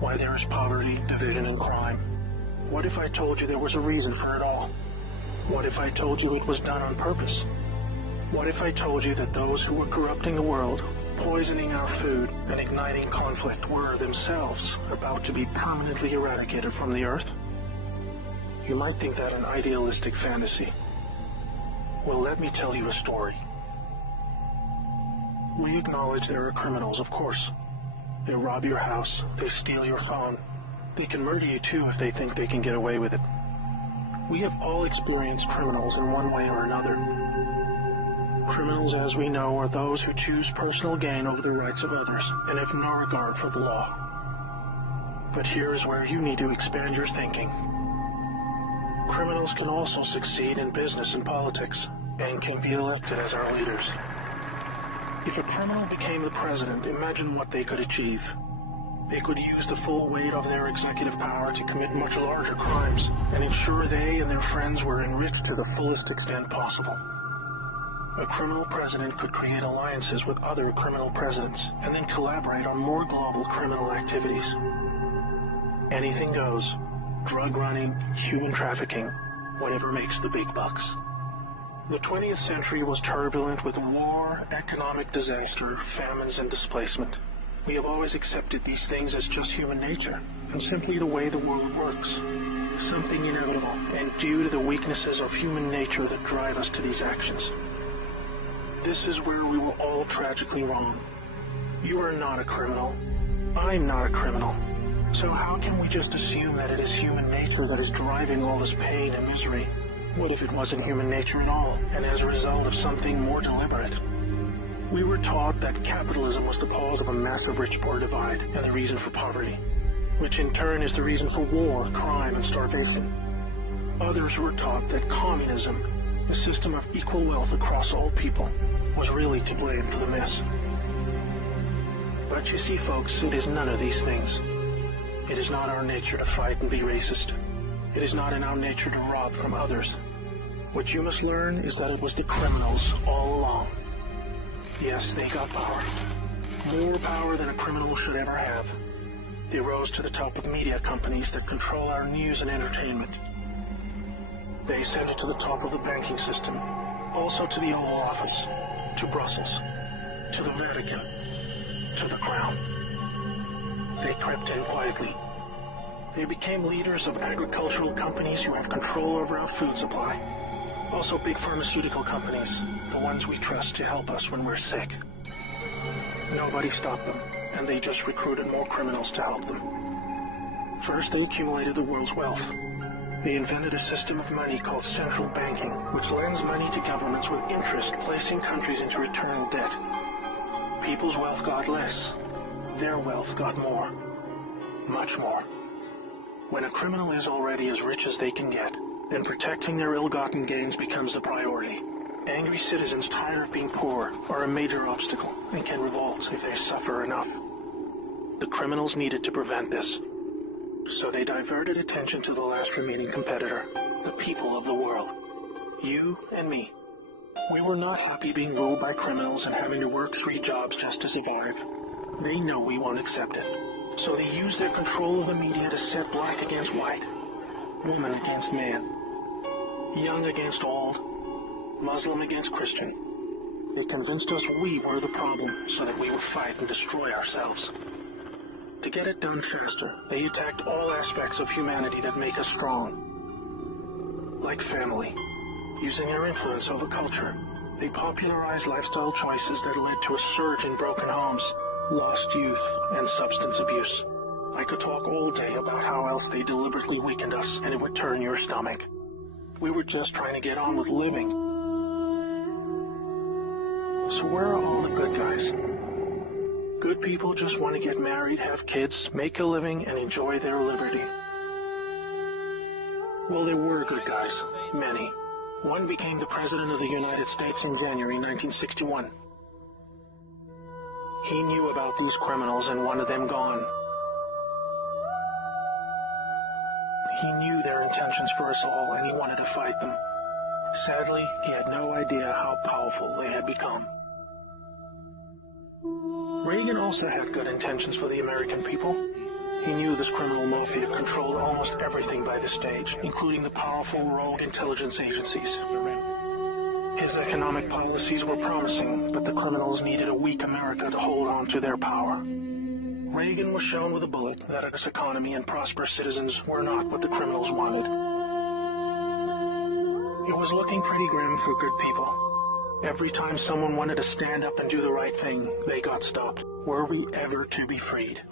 Why there is poverty, division, and crime? What if I told you there was a reason for it all? What if I told you it was done on purpose? What if I told you that those who were corrupting the world, poisoning our food, and igniting conflict were themselves about to be permanently eradicated from the earth? You might think that an idealistic fantasy. Well, let me tell you a story. We acknowledge there are criminals, of course. They rob your house, they steal your phone. They can murder you too if they think they can get away with it. We have all experienced criminals in one way or another. Criminals, as we know, are those who choose personal gain over the rights of others and have no regard for the law. But here is where you need to expand your thinking. Criminals can also succeed in business and politics, and can be elected as our leaders. If a criminal became the president, imagine what they could achieve. They could use the full weight of their executive power to commit much larger crimes, and ensure they and their friends were enriched to the fullest extent possible. A criminal president could create alliances with other criminal presidents, and then collaborate on more global criminal activities. Anything goes. Drug running, human trafficking, whatever makes the big bucks. The 20th century was turbulent with war, economic disaster, famines, and displacement. We have always accepted these things as just human nature, and simply the way the world works. Something inevitable, and due to the weaknesses of human nature that drive us to these actions. This is where we were all tragically wrong. You are not a criminal. I'm not a criminal. So how can we just assume that it is human nature that is driving all this pain and misery? What if it wasn't human nature at all, and as a result of something more deliberate? We were taught that capitalism was the cause of a massive rich-poor divide and the reason for poverty, which in turn is the reason for war, crime, and starvation. Others were taught that communism, a system of equal wealth across all people, was really to blame for the mess. But you see, folks, it is none of these things. It is not our nature to fight and be racist. It is not in our nature to rob from others. What you must learn is that it was the criminals all along. Yes, they got power. More power than a criminal should ever have. They rose to the top of media companies that control our news and entertainment. They ascended to the top of the banking system, also to the Oval Office, to Brussels, to the Vatican, to the Crown. They crept in quietly. They became leaders of agricultural companies who had control over our food supply. Also big pharmaceutical companies, the ones we trust to help us when we're sick. Nobody stopped them, and they just recruited more criminals to help them. First, they accumulated the world's wealth. They invented a system of money called central banking, which lends money to governments with interest, placing countries into eternal debt. People's wealth got less. Their wealth got more. Much more. When a criminal is already as rich as they can get, then protecting their ill-gotten gains becomes the priority. Angry citizens tired of being poor are a major obstacle and can revolt if they suffer enough. The criminals needed to prevent this. So they diverted attention to the last remaining competitor, the people of the world. You and me. We were not happy being ruled by criminals and having to work 3 jobs just to survive. They know we won't accept it. So they use their control of the media to set black against white, woman against man, young against old, Muslim against Christian. They convinced us we were the problem so that we would fight and destroy ourselves. To get it done faster, they attacked all aspects of humanity that make us strong. Like family. Using their influence over culture, they popularized lifestyle choices that led to a surge in broken homes, lost youth, and substance abuse. I could talk all day about how else they deliberately weakened us, and it would turn your stomach. We were just trying to get on with living. So where are all the good guys? Good people just want to get married, have kids, make a living, and enjoy their liberty. Well, there were good guys. Many. One became the President of the United States in January 1961. He knew about these criminals and wanted them gone. He knew their intentions for us all, and he wanted to fight them. Sadly, he had no idea how powerful they had become. Reagan also had good intentions for the American people. He knew this criminal mafia controlled almost everything by this stage, including the powerful rogue intelligence agencies. His economic policies were promising, but the criminals needed a weak America to hold on to their power. Reagan was shown with a bullet that his economy and prosperous citizens were not what the criminals wanted. It was looking pretty grim for good people. Every time someone wanted to stand up and do the right thing, they got stopped. Were we ever to be freed?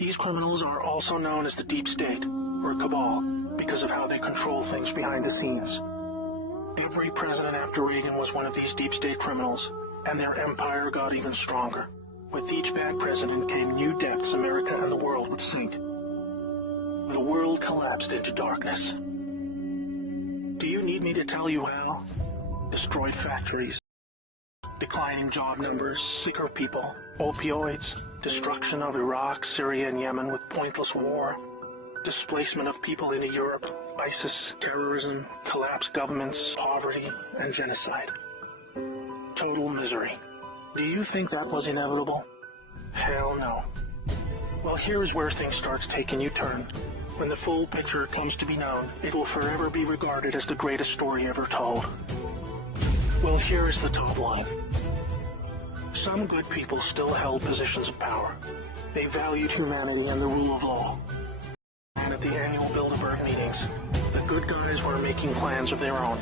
These criminals are also known as the Deep State, or Cabal, because of how they control things behind the scenes. Every president after Reagan was one of these Deep State criminals, and their empire got even stronger. With each bad president came new depths America and the world would sink. The world collapsed into darkness. Do you need me to tell you how? Destroyed factories, declining job numbers, sicker people, opioids, destruction of Iraq, Syria, and Yemen with pointless war, displacement of people into Europe, ISIS, terrorism, collapsed governments, poverty, and genocide. Total misery. Do you think that was inevitable? Hell no. Well, here's where things start to take a new turn. When the full picture comes to be known, it will forever be regarded as the greatest story ever told. Well, here is the top line. Some good people still held positions of power. They valued humanity and the rule of law. And at the annual Bilderberg meetings, the good guys were making plans of their own.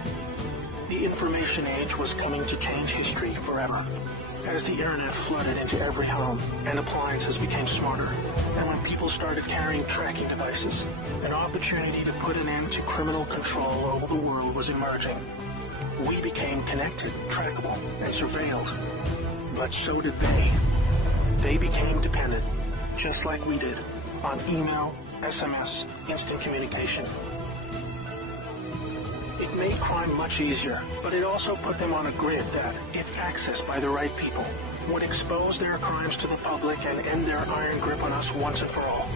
The information age was coming to change history forever. As the internet flooded into every home and appliances became smarter, and when people started carrying tracking devices, an opportunity to put an end to criminal control over the world was emerging. We became connected, trackable, and surveilled. But so did they. They became dependent, just like we did, on email, SMS, instant communication. It made crime much easier, but it also put them on a grid that, if accessed by the right people, would expose their crimes to the public and end their iron grip on us once and for all.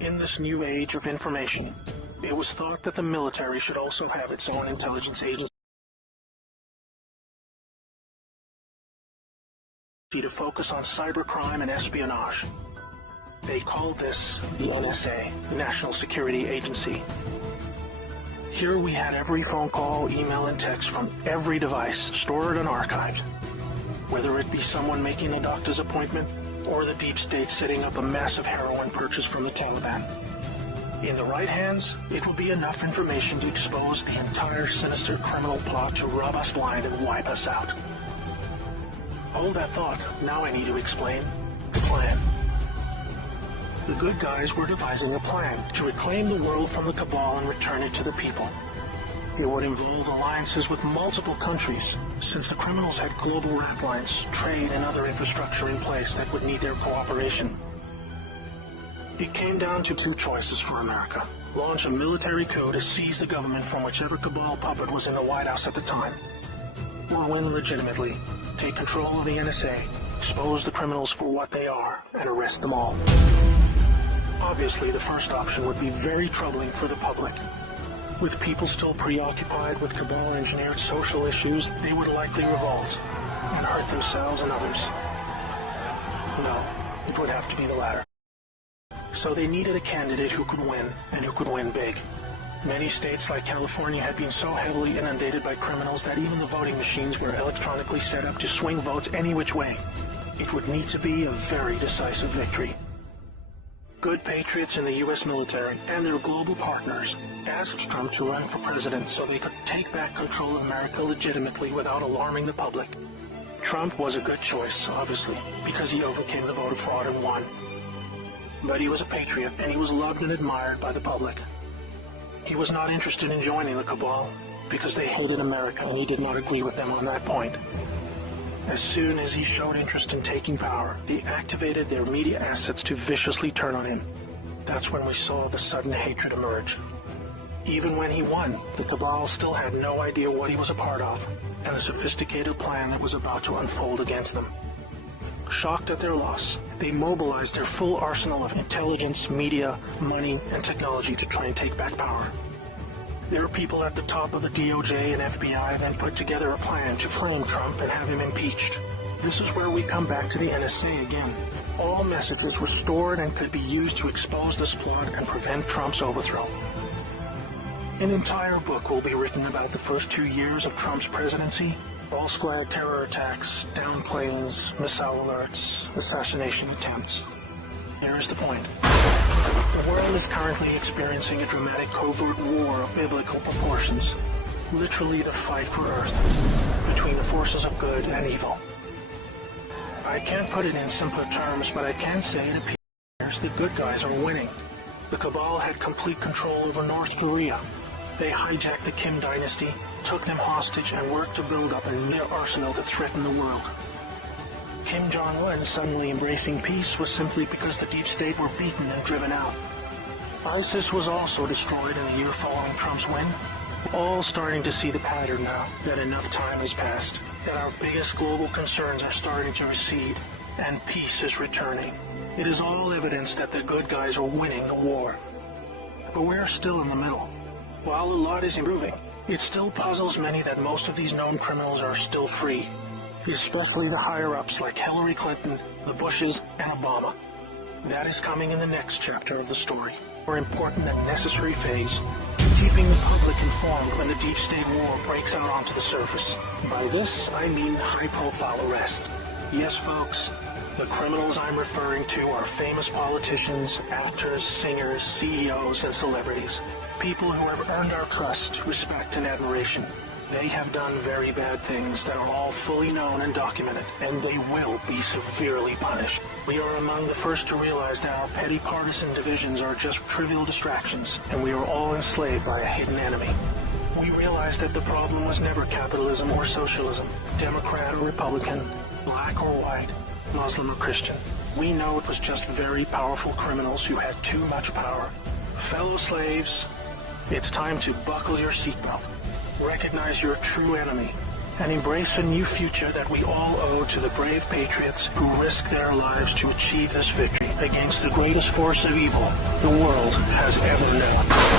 In this new age of information, it was thought that the military should also have its own intelligence agency to focus on cybercrime and espionage. They called this the NSA, the National Security Agency. Here we had every phone call, email, and text from every device stored and archived. Whether it be someone making a doctor's appointment or the Deep State setting up a massive heroin purchase from the Taliban. In the right hands, it will be enough information to expose the entire sinister criminal plot to rob us blind and wipe us out. Hold that thought. Now I need to explain the plan. The good guys were devising a plan to reclaim the world from the cabal and return it to the people. It would involve alliances with multiple countries, since the criminals had global rat lines, trade, and other infrastructure in place that would need their cooperation. It came down to two choices for America. Launch a military coup to seize the government from whichever cabal puppet was in the White House at the time. Or win legitimately, take control of the NSA, expose the criminals for what they are, and arrest them all. Obviously, the first option would be very troubling for the public. With people still preoccupied with cabal-engineered social issues, they would likely revolt and hurt themselves and others. No, it would have to be the latter. So they needed a candidate who could win, and who could win big. Many states like California had been so heavily inundated by criminals that even the voting machines were electronically set up to swing votes any which way. It would need to be a very decisive victory. Good patriots in the U.S. military and their global partners asked Trump to run for president so they could take back control of America legitimately without alarming the public. Trump was a good choice, obviously, because he overcame the voter fraud and won. But he was a patriot, and he was loved and admired by the public. He was not interested in joining the cabal, because they hated America, and he did not agree with them on that point. As soon as he showed interest in taking power, they activated their media assets to viciously turn on him. That's when we saw the sudden hatred emerge. Even when he won, the cabal still had no idea what he was a part of, and the sophisticated plan that was about to unfold against them. Shocked at their loss, they mobilized their full arsenal of intelligence, media, money, and technology to try and take back power. Their people at the top of the DOJ and FBI then put together a plan to frame Trump and have him impeached. This is where we come back to the NSA again. All messages were stored and could be used to expose this plot and prevent Trump's overthrow. An entire book will be written about the first 2 years of Trump's presidency. False flag terror attacks, downed planes, missile alerts, assassination attempts. Here is the point. The world is currently experiencing a dramatic covert war of biblical proportions. Literally the fight for Earth between the forces of good and evil. I can't put it in simpler terms, but I can say it appears the good guys are winning. The cabal had complete control over North Korea. They hijacked the Kim dynasty, took them hostage, and worked to build up a nuclear arsenal to threaten the world. Kim Jong-un suddenly embracing peace was simply because the deep state were beaten and driven out. ISIS was also destroyed in the year following Trump's win. All starting to see the pattern now, that enough time has passed, that our biggest global concerns are starting to recede, and peace is returning. It is all evidence that the good guys are winning the war. But we're still in the middle. While a lot is improving, it still puzzles many that most of these known criminals are still free, especially the higher-ups like Hillary Clinton, the Bushes, and Obama. That is coming in the next chapter of the story. More important and necessary phase, keeping the public informed when the deep state war breaks out onto the surface. By this, I mean high-profile arrests. Yes, folks, the criminals I'm referring to are famous politicians, actors, singers, CEOs, and celebrities. People who have earned our trust, respect, and admiration. They have done very bad things that are all fully known and documented, and they will be severely punished. We are among the first to realize that our petty partisan divisions are just trivial distractions, and we are all enslaved by a hidden enemy. We realize that the problem was never capitalism or socialism, Democrat or Republican, black or white, Muslim or Christian. We know it was just very powerful criminals who had too much power. Fellow slaves, it's time to buckle your seatbelt, recognize your true enemy, and embrace a new future that we all owe to the brave patriots who risked their lives to achieve this victory against the greatest force of evil the world has ever known.